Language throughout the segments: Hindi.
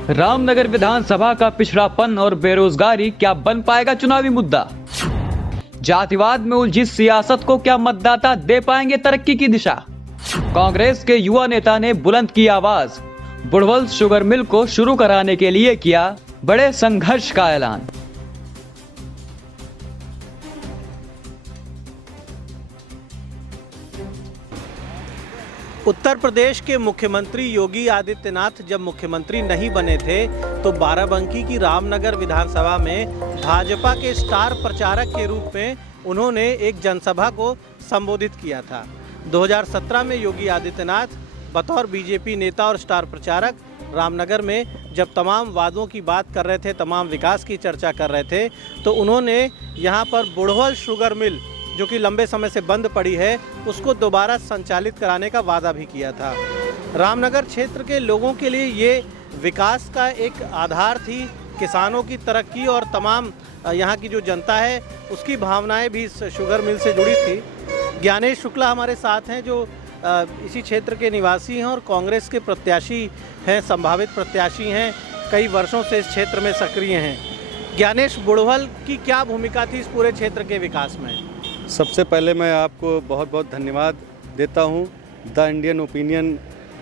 रामनगर विधानसभा का पिछड़ापन और बेरोजगारी क्या बन पाएगा चुनावी मुद्दा? जातिवाद में उलझी सियासत को क्या मतदाता दे पाएंगे तरक्की की दिशा? कांग्रेस के युवा नेता ने बुलंद की आवाज, बुढ़वल शुगर मिल को शुरू कराने के लिए किया बड़े संघर्ष का ऐलान। उत्तर प्रदेश के मुख्यमंत्री योगी आदित्यनाथ जब मुख्यमंत्री नहीं बने थे तो बाराबंकी की रामनगर विधानसभा में भाजपा के स्टार प्रचारक के रूप में उन्होंने एक जनसभा को संबोधित किया था। 2017 में योगी आदित्यनाथ बतौर बीजेपी नेता और स्टार प्रचारक रामनगर में जब तमाम वादों की बात कर रहे थे, तमाम विकास की चर्चा कर रहे थे, तो उन्होंने यहाँ पर बुढ़वल शुगर मिल जो कि लंबे समय से बंद पड़ी है, उसको दोबारा संचालित कराने का वादा भी किया था। रामनगर क्षेत्र के लोगों के लिए ये विकास का एक आधार थी, किसानों की तरक्की और तमाम यहाँ की जो जनता है उसकी भावनाएं भी इस शुगर मिल से जुड़ी थी। ज्ञानेश शुक्ला हमारे साथ हैं जो इसी क्षेत्र के निवासी हैं और कांग्रेस के प्रत्याशी हैं, संभावित प्रत्याशी हैं, कई वर्षों से इस क्षेत्र में सक्रिय हैं। ज्ञानेश, बुढ़वल की क्या भूमिका थी इस पूरे क्षेत्र के विकास में? सबसे पहले मैं आपको बहुत बहुत धन्यवाद देता हूं। द इंडियन ओपिनियन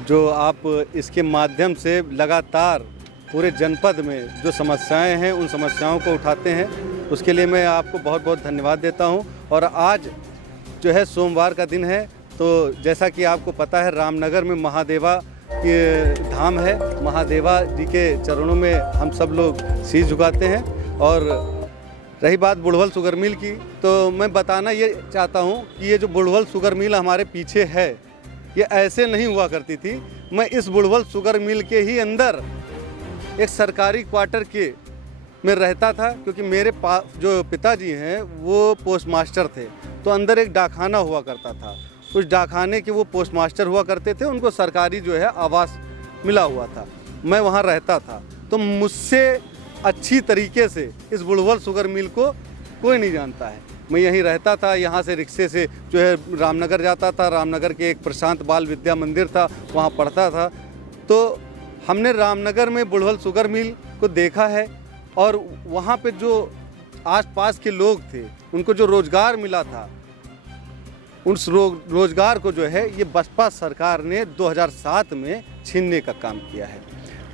जो आप इसके माध्यम से लगातार पूरे जनपद में जो समस्याएं हैं उन समस्याओं को उठाते हैं, उसके लिए मैं आपको बहुत बहुत धन्यवाद देता हूं। और आज जो है सोमवार का दिन है, तो जैसा कि आपको पता है रामनगर में महादेवा की धाम है। महादेवा जी के चरणों में हम सब लोग शीश झुकाते हैं। और रही बात बुढ़वल शुगर मिल की, तो मैं बताना ये चाहता हूँ कि ये जो बुढ़वल शुगर मिल हमारे पीछे है, ये ऐसे नहीं हुआ करती थी। मैं इस बुढ़वल शुगर मिल के ही अंदर एक सरकारी क्वार्टर के में रहता था, क्योंकि मेरे जो पिताजी हैं वो पोस्ट मास्टर थे, तो अंदर एक डाकखाना हुआ करता था। उस डाकखाने के वो पोस्ट मास्टर हुआ करते थे, उनको सरकारी जो है आवास मिला हुआ था। मैं वहाँ रहता था, तो मुझसे अच्छी तरीके से इस बुढ़वल शुगर मिल को कोई नहीं जानता है। मैं यहीं रहता था, यहाँ से रिक्शे से जो है रामनगर जाता था। रामनगर के एक प्रशांत बाल विद्या मंदिर था, वहाँ पढ़ता था। तो हमने रामनगर में बुढ़वल शुगर मिल को देखा है, और वहाँ पे जो आसपास के लोग थे उनको जो रोज़गार मिला था, उस रोज़गार को जो है ये बसपा सरकार ने 2007 में छीनने का काम किया है।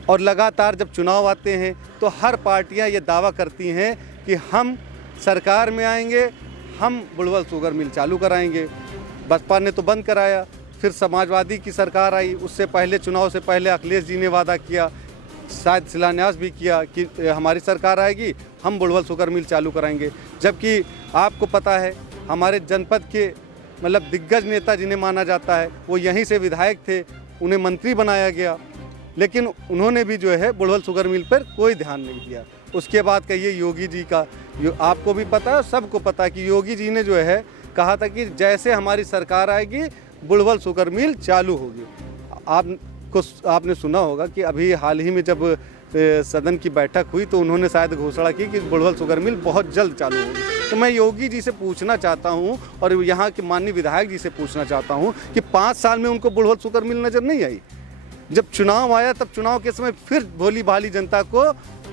और लगातार जब चुनाव आते हैं तो हर पार्टियां ये दावा करती हैं कि हम सरकार में आएंगे, हम बुढ़वल शुगर मिल चालू कराएंगे। बसपा ने तो बंद कराया, फिर समाजवादी की सरकार आई, उससे पहले चुनाव से पहले अखिलेश जी ने वादा किया, शायद शिलान्यास भी किया कि हमारी सरकार आएगी, हम बुढ़वल शुगर मिल चालू कराएंगे। जबकि आपको पता है हमारे जनपद के मतलब दिग्गज नेता जिन्हें माना जाता है वो यहीं से विधायक थे, उन्हें मंत्री बनाया गया, लेकिन उन्होंने भी जो है बुढ़वल शुगर मिल पर कोई ध्यान नहीं दिया। उसके बाद कहिए योगी जी का, आपको भी पता है, सबको पता है कि योगी जी ने जो है कहा था कि जैसे हमारी सरकार आएगी बुढ़वल शुगर मिल चालू होगी। आपने सुना होगा कि अभी हाल ही में जब सदन की बैठक हुई तो उन्होंने शायद घोषणा की कि बुढ़वल शुगर मिल बहुत जल्द चालू होगी। तो मैं योगी जी से पूछना चाहता हूं और यहाँ के माननीय विधायक जी से पूछना चाहता हूं कि 5 साल में उनको बुढ़वल शुगर मिल नज़र नहीं आई? जब चुनाव आया तब चुनाव के समय फिर भोली भाली जनता को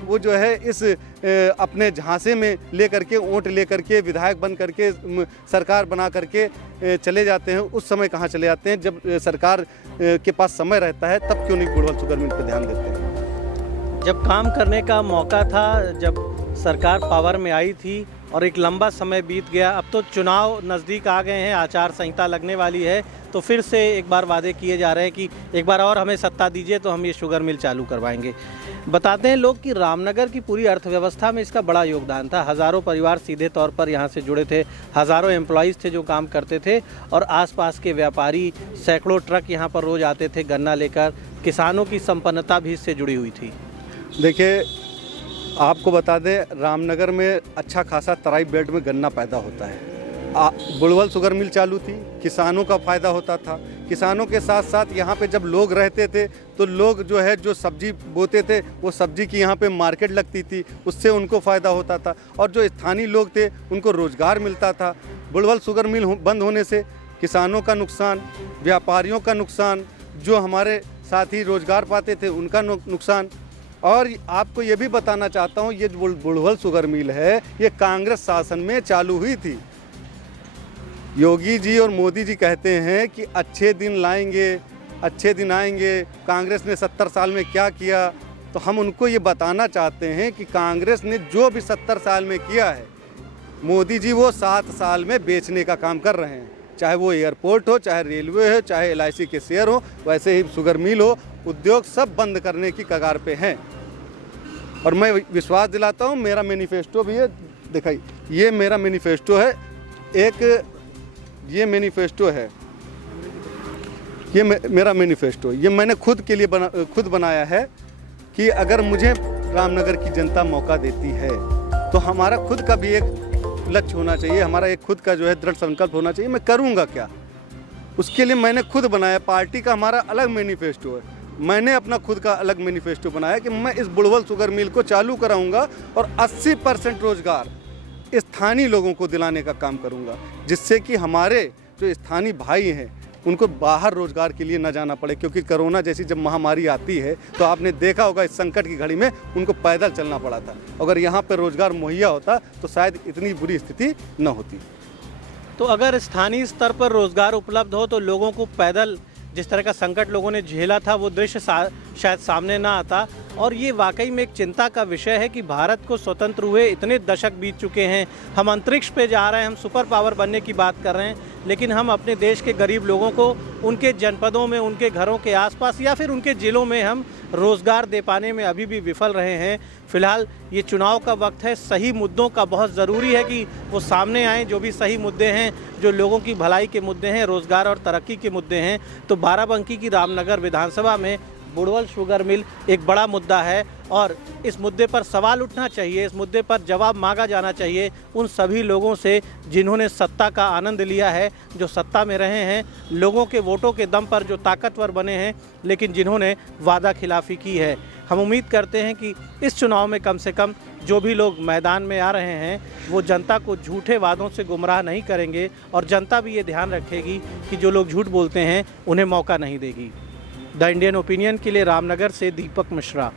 वो जो है इस अपने झांसे में ले करके, वोट ले करके, विधायक बन करके, सरकार बना करके चले जाते हैं। उस समय कहाँ चले जाते हैं? जब सरकार के पास समय रहता है तब क्यों नहीं बुढ़वल शुगर मिल पर ध्यान देते हैं? जब काम करने का मौका था, जब सरकार पावर में आई थी और एक लंबा समय बीत गया, अब तो चुनाव नज़दीक आ गए हैं, आचार संहिता लगने वाली है, तो फिर से एक बार वादे किए जा रहे हैं कि एक बार और हमें सत्ता दीजिए तो हम ये शुगर मिल चालू करवाएंगे। बताते हैं लोग कि रामनगर की पूरी अर्थव्यवस्था में इसका बड़ा योगदान था। हज़ारों परिवार सीधे तौर पर यहाँ से जुड़े थे, हज़ारों एम्प्लॉइज़ थे जो काम करते थे, और आसपास के व्यापारी, सैकड़ों ट्रक यहाँ पर रोज़ आते थे गन्ना लेकर। किसानों की संपन्नता भी इससे जुड़ी हुई थी। देखिए, आपको बता दें रामनगर में अच्छा खासा तराई बेल्ट में गन्ना पैदा होता है। बुढ़वल शुगर मिल चालू थी, किसानों का फ़ायदा होता था। किसानों के साथ साथ यहाँ पे जब लोग रहते थे तो लोग जो है जो सब्जी बोते थे वो सब्जी की यहाँ पे मार्केट लगती थी, उससे उनको फ़ायदा होता था। और जो स्थानीय लोग थे उनको रोज़गार मिलता था। बुढ़वल शुगर मिल बंद होने से किसानों का नुकसान, व्यापारियों का नुकसान, जो हमारे साथ ही रोज़गार पाते थे उनका नुकसान। और आपको ये भी बताना चाहता हूँ, ये जो बुढ़वल शुगर मिल है ये कांग्रेस शासन में चालू हुई थी। योगी जी और मोदी जी कहते हैं कि अच्छे दिन लाएंगे, अच्छे दिन आएंगे, कांग्रेस ने 70 साल में क्या किया। तो हम उनको ये बताना चाहते हैं कि कांग्रेस ने जो भी 70 साल में किया है, मोदी जी वो 7 साल में बेचने का काम कर रहे हैं। चाहे वो एयरपोर्ट हो, चाहे रेलवे हो, चाहे LIC के शेयर हो, वैसे ही शुगर मिल हो, उद्योग सब बंद करने की कगार पे हैं। और मैं विश्वास दिलाता हूँ, मेरा मैनिफेस्टो भी है, दिखाई ये मेरा मैनिफेस्टो है, ये मैनिफेस्टो है, ये मेरा मैनिफेस्टो, ये मैंने खुद के लिए खुद बनाया है कि अगर मुझे रामनगर की जनता मौका देती है तो हमारा खुद का भी एक लक्ष्य होना चाहिए, हमारा एक खुद का जो है दृढ़ संकल्प होना चाहिए, मैं करूँगा क्या, उसके लिए मैंने खुद बनाया। पार्टी का हमारा अलग मैनिफेस्टो है, मैंने अपना खुद का अलग मैनिफेस्टो बनाया कि मैं इस बुढ़वल शुगर मिल को चालू कराऊंगा और 80% रोजगार स्थानीय लोगों को दिलाने का काम करूंगा, जिससे कि हमारे जो स्थानीय भाई हैं उनको बाहर रोजगार के लिए न जाना पड़े। क्योंकि कोरोना जैसी जब महामारी आती है तो आपने देखा होगा इस संकट की घड़ी में उनको पैदल चलना पड़ा था। अगर यहाँ पर रोजगार मुहैया होता तो शायद इतनी बुरी स्थिति न होती। तो अगर स्थानीय स्तर पर रोजगार उपलब्ध हो तो लोगों को पैदल जिस तरह का संकट लोगों ने झेला था वो दृश्य शायद सामने ना आता। और ये वाकई में एक चिंता का विषय है कि भारत को स्वतंत्र हुए इतने दशक बीत चुके हैं, हम अंतरिक्ष पे जा रहे हैं, हम सुपर पावर बनने की बात कर रहे हैं, लेकिन हम अपने देश के गरीब लोगों को उनके जनपदों में, उनके घरों के आसपास या फिर उनके ज़िलों में हम रोज़गार दे पाने में अभी भी विफल रहे हैं। फिलहाल ये चुनाव का वक्त है, सही मुद्दों का बहुत ज़रूरी है कि वो सामने आएँ, जो भी सही मुद्दे हैं, जो लोगों की भलाई के मुद्दे हैं, रोज़गार और तरक्की के मुद्दे हैं। तो बाराबंकी की रामनगर विधानसभा में बुढ़वल शुगर मिल एक बड़ा मुद्दा है और इस मुद्दे पर सवाल उठना चाहिए, इस मुद्दे पर जवाब मांगा जाना चाहिए उन सभी लोगों से जिन्होंने सत्ता का आनंद लिया है, जो सत्ता में रहे हैं, लोगों के वोटों के दम पर जो ताकतवर बने हैं, लेकिन जिन्होंने वादा खिलाफी की है। हम उम्मीद करते हैं कि इस चुनाव में कम से कम जो भी लोग मैदान में आ रहे हैं वो जनता को झूठे वादों से गुमराह नहीं करेंगे और जनता भी ये ध्यान रखेगी कि जो लोग झूठ बोलते हैं उन्हें मौका नहीं देगी। द इंडियन ओपिनियन के लिए रामनगर से दीपक मिश्रा।